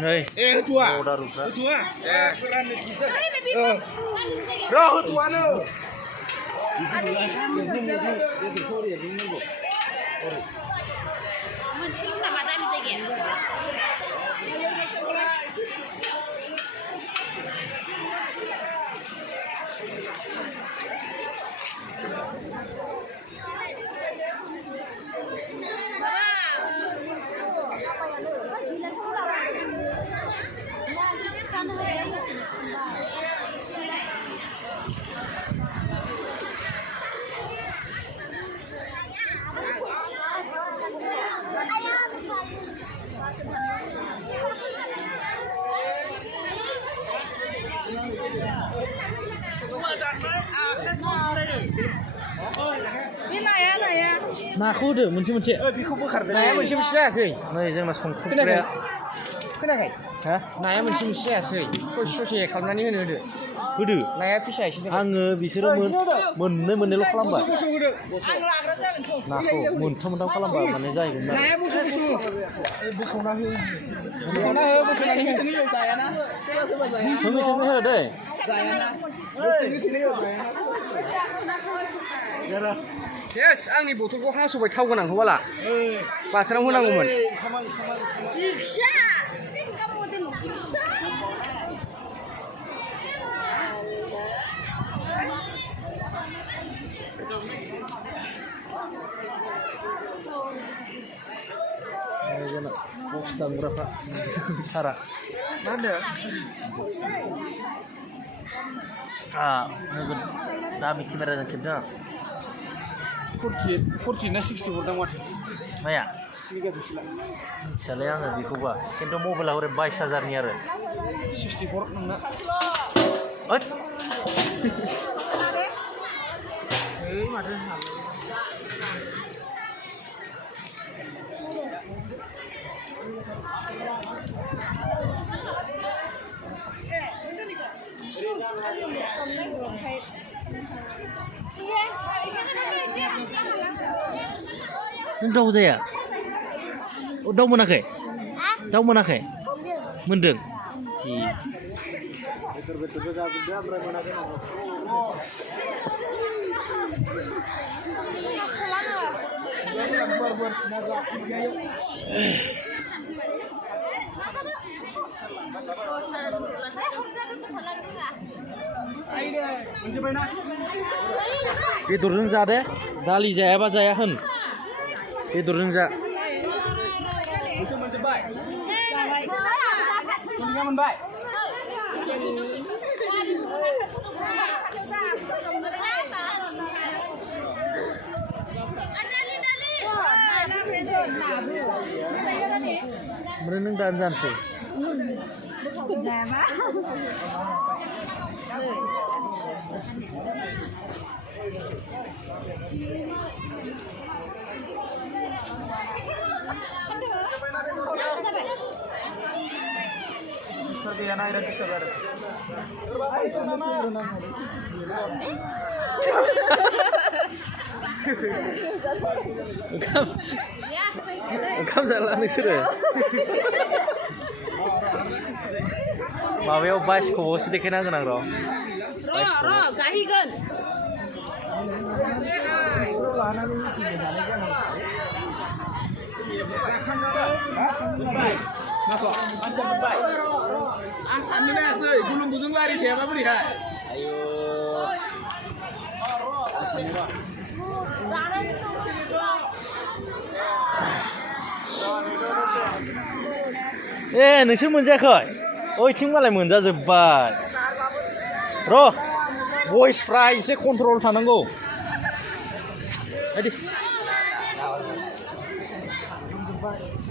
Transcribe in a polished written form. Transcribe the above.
Hei, tua. Udah rusak. Tua. Roh tua no. नाखौ होदो मोनसे मोनसे बेखौ बोखारदो नाया मोनसे मोनसे जायासै नै जोंना संख्रिया खोनायाखै हा नाया मोनसे मोनसे जायासै ससे खालामनानै होदो होदो नाया फिसा एसे आङो बिसोरो मोननै मोननैल' खालामबाय गुसु होदो आं लाग्रा जागोनथ' नाखौ मोनथाम खालामबा माने जाहैगोन ना नाया गुसु बोखावना हो बोखावना हो बोखावनानै हो जायाना सोङै सोङै हो दे जायाना सोङै हो जायाना येस आंनि बथलखौ हास'बाय थाव गोनांखौ बाला बाथोनाव होनांगौमोन बक्स दामग्राफ्रा सारा मा होनदों नोगोद दामि केमेराजों खेबदों आं 40 ना 60 हरदां माथो माया मेगापिक्सेला मिथियालै आङो बेखौबा खिन्थु मबाइला हरै 22,000नि आरो 64 नोंना ओइ माथो नों दाउ जाया दाउ मोनाखै दाउ मोनाखै मोनदों बेदर जाजोबदो ओमफ्राय मोनाखै बेदरजों जा दे दालि जायाबा जाया होन बेदरजों जा मोनजोब्बाय मोनबाय ओमफ्राय नों दानो जानोसै डिस्टार्ब गैयाना बिराद डिस्टार्ब आरो ओंखाम जाला नोंसोरो माबायाव बाइसखौबावसो देखायनांगोन आं र' गाहिगोन आं साननो नायासै गुलुंगुजों लारि थायाबा बोरैहाय नोंसोर मोनजायाखै ओइथिं मालाय मोनजाजोब्बाय र' बयसफ्रा एसे कन्ट्रल थानांगौ